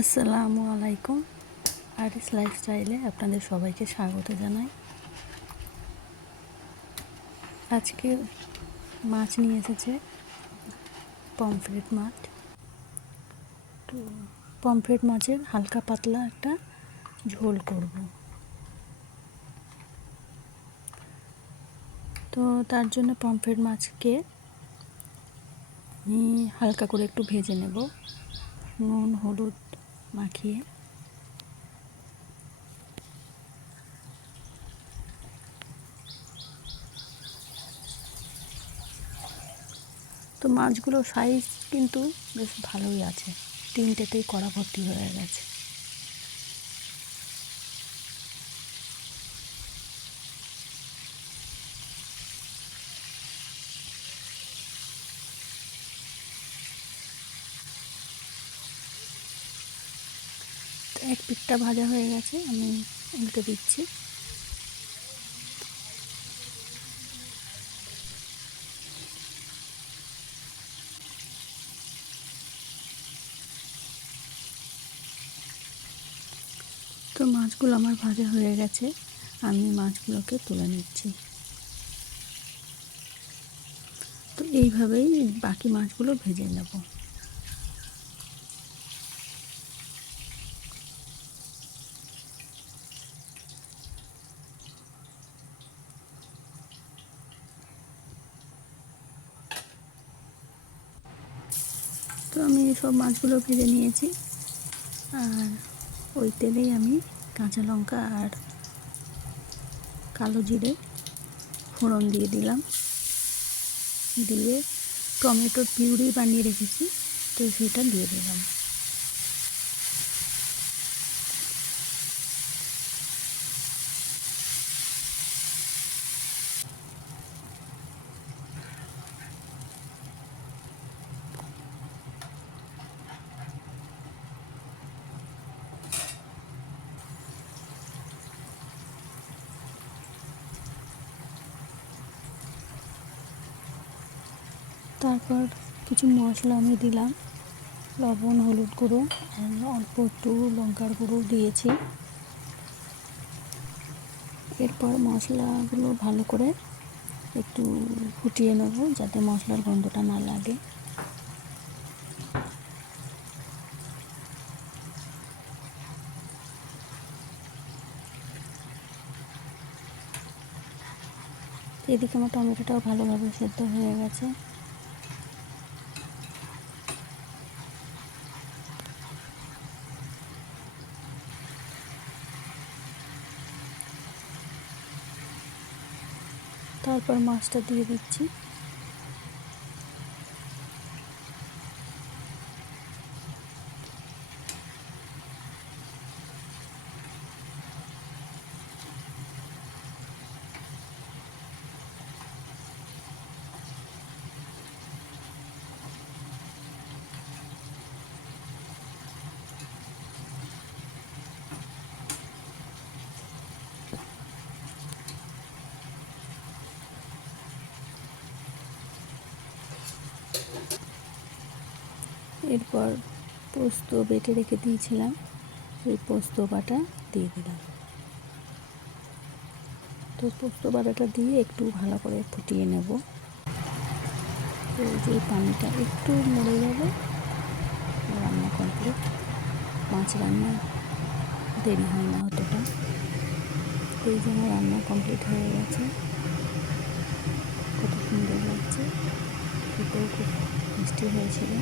আসসালামু আলাইকুম। আর্টিস লাইফস্টাইলে আপনাদের সবাইকে স্বাগত জানাই। আজকে মাছ নিয়ে এসেছে পমফ্রেট মাছ। তো পমফ্রেট মাছের হালকা পাতলা একটা ঝোল করব। তো তার জন্য পমফ্রেট মাছকে হালকা করে একটু ভেজে নেব। নুন, হলুদ মাখিয়ে তো মাছগুলো সাইজ কিন্তু বেশ ভালোই আছে। তিনটেতেই কড়া ভর্তি হয়ে গেছে। এক পিঠটা ভাজা হয়ে গেছে, আমি উল্টে দিচ্ছি। তো মাছগুলো আমার ভাজা হয়ে গেছে, আমি মাছগুলোকে তুলে নিচ্ছি। তো এইভাবেই বাকি মাছগুলো ভেজে নেব। তো আমি সব মাছগুলো ভেজে নিয়েছি। আর ওই তেলেই আমি কাঁচা লঙ্কা আর কালো জিরে ফোড়ন দিয়ে দিলাম। দিয়ে টমেটোর পিউরি বানিয়ে রেখেছি, তো সেটা দিয়ে দিলাম। তারপর কিছু মশলা আমি দিলাম। লবণ, হলুদ গুঁড়ো অল্প একটু লঙ্কার গুঁড়ো দিয়েছি। এরপর মশলাগুলো ভালো করে একটু ফুটিয়ে নেব যাতে মশলার গন্ধটা না লাগে। এদিকে আমার টমেটোটাও ভালোভাবে সেদ্ধ হয়ে গেছে। তারপর মাছটা দিয়ে দিচ্ছি। এরপর পোস্ত বেটে রেখে দিয়েছিলাম। ওই পোস্ত বাটা দিয়ে দিলাম। তো পোস্ত বাটাটা দিয়ে একটু ভালো করে ফুটিয়ে নেব। তো যে পানিটা একটু মরে যাবে, রান্না কমপ্লিট। মাছ রান্না দেরি হয় না অতটা। এই জন্য রান্না কমপ্লিট হয়ে গেছে। কত সুন্দর লাগছে। খেতেও খুব মিষ্টি হয়েছিল।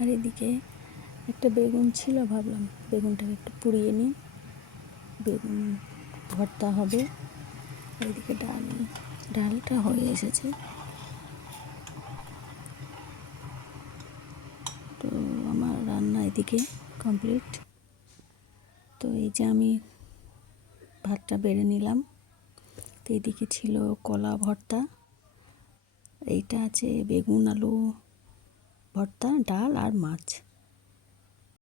আর এদিকে একটা বেগুন ছিল, ভাবলাম বেগুনটাকে একটু পুড়িয়ে নিই। বেগুন ভর্তা হবে। এদিকে ডাল, ডালটা হয়ে এসেছে। তো আমার রান্না এদিকে কমপ্লিট তো এই যে আমি ভাতটা বেড়ে নিলাম। তো এদিকে ছিল কলা ভর্তা। এইটা আছে বেগুন আলু ভর্তা ডাল আর মাছ।